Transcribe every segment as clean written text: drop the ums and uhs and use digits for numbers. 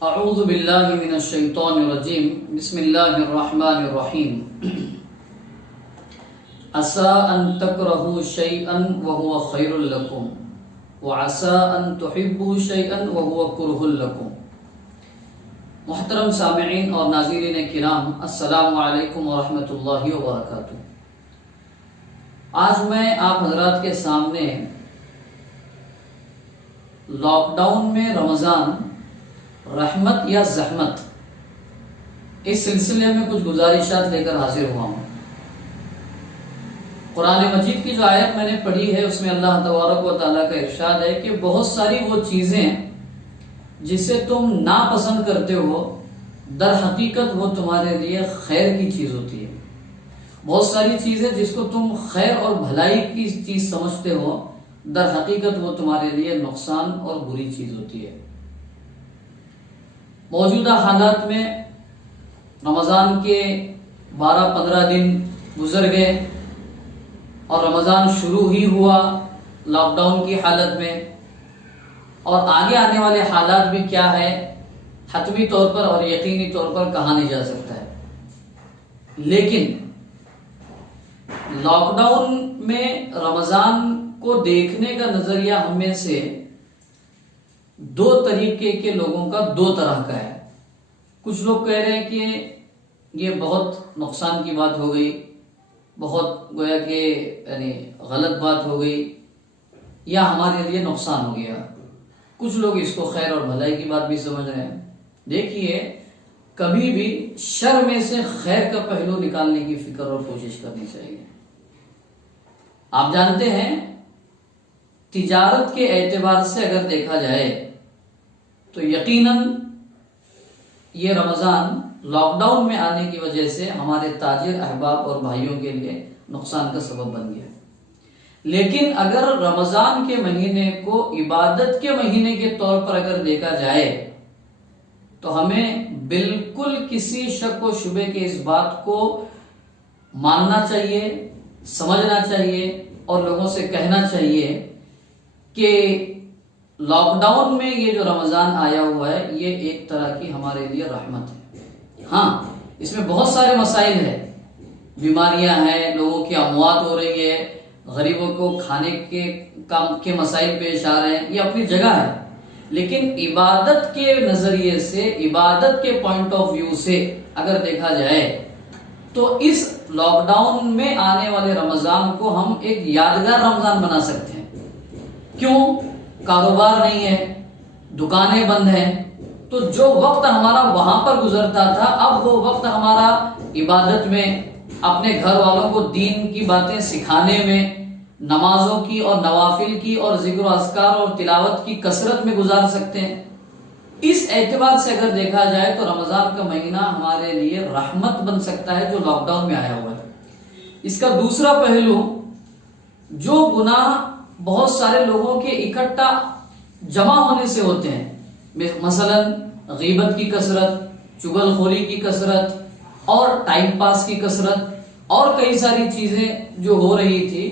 اعوذ باللہ من الشیطان الرجیم بسم اللہ الرحمن الرحیم عسى ان تکرہوا شیئا وهو خیر لکم وعسى ان تحبوا شیئا وهو کرہ لکم۔ محترم سامعین اور ناظرین کرام، السلام علیکم ورحمۃ اللہ وبرکاتہ۔ آج میں آپ حضرات کے سامنے لاک ڈاؤن میں رمضان رحمت یا زحمت اس سلسلے میں کچھ گزارشات لے کر حاضر ہوا ہوں۔ قرآن مجید کی جو آیت میں نے پڑھی ہے اس میں اللہ تبارک و تعالیٰ کا ارشاد ہے کہ بہت ساری وہ چیزیں جسے تم ناپسند کرتے ہو در حقیقت وہ تمہارے لیے خیر کی چیز ہوتی ہے۔ بہت ساری چیزیں جس کو تم خیر اور بھلائی کی چیز سمجھتے ہو در حقیقت وہ تمہارے لیے نقصان اور بری چیز ہوتی ہے۔ موجودہ حالات میں رمضان کے 12-15 دن گزر گئے اور رمضان شروع ہی ہوا لاک ڈاؤن کی حالت میں، اور آگے آنے والے حالات بھی کیا ہے حتمی طور پر اور یقینی طور پر کہا نہیں جا سکتا ہے۔ لیکن لاک ڈاؤن میں رمضان کو دیکھنے کا نظریہ ہم میں سے دو طریقے کے لوگوں کا دو طرح کا ہے۔ کچھ لوگ کہہ رہے ہیں کہ یہ بہت نقصان کی بات ہو گئی، بہت گویا کہ یعنی غلط بات ہو گئی یا ہمارے لیے نقصان ہو گیا۔ کچھ لوگ اس کو خیر اور بھلائی کی بات بھی سمجھ رہے ہیں۔ دیکھیے، کبھی بھی شر میں سے خیر کا پہلو نکالنے کی فکر اور کوشش کرنی چاہیے۔ آپ جانتے ہیں تجارت کے اعتبار سے اگر دیکھا جائے تو یقیناً یہ رمضان لاک ڈاؤن میں آنے کی وجہ سے ہمارے تاجر احباب اور بھائیوں کے لیے نقصان کا سبب بن گیا۔ لیکن اگر رمضان کے مہینے کو عبادت کے مہینے کے طور پر اگر دیکھا جائے تو ہمیں بالکل کسی شک و شبے کے اس بات کو ماننا چاہیے، سمجھنا چاہیے اور لوگوں سے کہنا چاہیے کہ لاک ڈاؤن میں یہ جو رمضان آیا ہوا ہے یہ ایک طرح کی ہمارے لیے رحمت ہے۔ ہاں، اس میں بہت سارے مسائل ہیں، بیماریاں ہیں، لوگوں کی اموات ہو رہی ہے، غریبوں کو کھانے کے مسائل پیش آ رہے ہیں، یہ اپنی جگہ ہے۔ لیکن عبادت کے نظریے سے، عبادت کے پوائنٹ آف ویو سے اگر دیکھا جائے تو اس لاک ڈاؤن میں آنے والے رمضان کو ہم ایک یادگار رمضان بنا سکتے ہیں۔ کیوں؟ کاروبار نہیں ہے، دکانیں بند ہیں، تو جو وقت ہمارا وہاں پر گزرتا تھا اب وہ وقت ہمارا عبادت میں، اپنے گھر والوں کو دین کی باتیں سکھانے میں، نمازوں کی اور نوافل کی اور ذکر و اذکار اور تلاوت کی کثرت میں گزار سکتے ہیں۔ اس اعتبار سے اگر دیکھا جائے تو رمضان کا مہینہ ہمارے لیے رحمت بن سکتا ہے جو لاک ڈاؤن میں آیا ہوا ہے۔ اس کا دوسرا پہلو، جو گناہ بہت سارے لوگوں کے اکٹھا جمع ہونے سے ہوتے ہیں، مثلا غیبت کی کثرت، چغل خوری کی کثرت اور ٹائم پاس کی کثرت اور کئی ساری چیزیں جو ہو رہی تھی،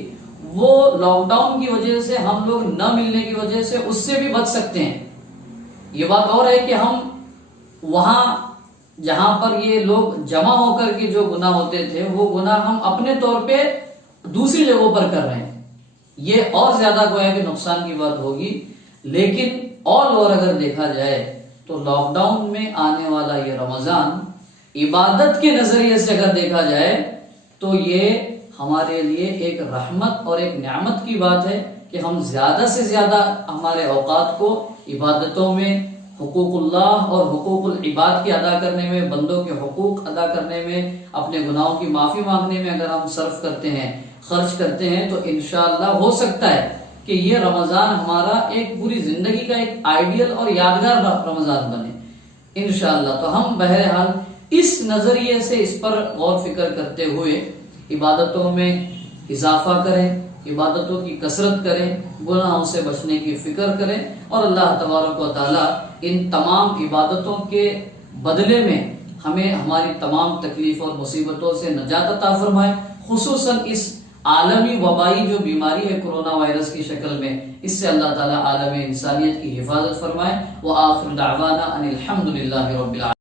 وہ لاک ڈاؤن کی وجہ سے ہم لوگ نہ ملنے کی وجہ سے اس سے بھی بچ سکتے ہیں۔ یہ بات اور ہے کہ ہم وہاں جہاں پر یہ لوگ جمع ہو کر کے جو گناہ ہوتے تھے وہ گناہ ہم اپنے طور پہ دوسری جگہوں پر کر رہے ہیں، یہ اور زیادہ گویا کہ نقصان کی بات ہوگی۔ لیکن اور اگر دیکھا جائے تو لاک ڈاؤن میں آنے والا یہ رمضان عبادت کے نظریے سے اگر دیکھا جائے تو یہ ہمارے لیے ایک رحمت اور ایک نعمت کی بات ہے کہ ہم زیادہ سے زیادہ ہمارے اوقات کو عبادتوں میں، حقوق اللہ اور حقوق العباد کی ادا کرنے میں، بندوں کے حقوق ادا کرنے میں، اپنے گناہوں کی معافی مانگنے میں اگر ہم صرف کرتے ہیں، خرچ کرتے ہیں تو انشاءاللہ ہو سکتا ہے کہ یہ رمضان ہمارا ایک پوری زندگی کا ایک آئیڈیل اور یادگار رمضان بنے انشاءاللہ۔ تو ہم بہرحال اس نظریے سے اس پر غور فکر کرتے ہوئے عبادتوں میں اضافہ کریں، عبادتوں کی کثرت کریں، گناہوں سے بچنے کی فکر کریں، اور اللہ تبارک و تعالی ان تمام عبادتوں کے بدلے میں ہمیں ہماری تمام تکلیف اور مصیبتوں سے نجات عطا فرمائے۔ خصوصاً اس عالمی وبائی جو بیماری ہے کرونا وائرس کی شکل میں، اس سے اللہ تعالیٰ عالم انسانیت کی حفاظت فرمائے۔ وآخر دعوانا ان الحمد للہ رب العالمین۔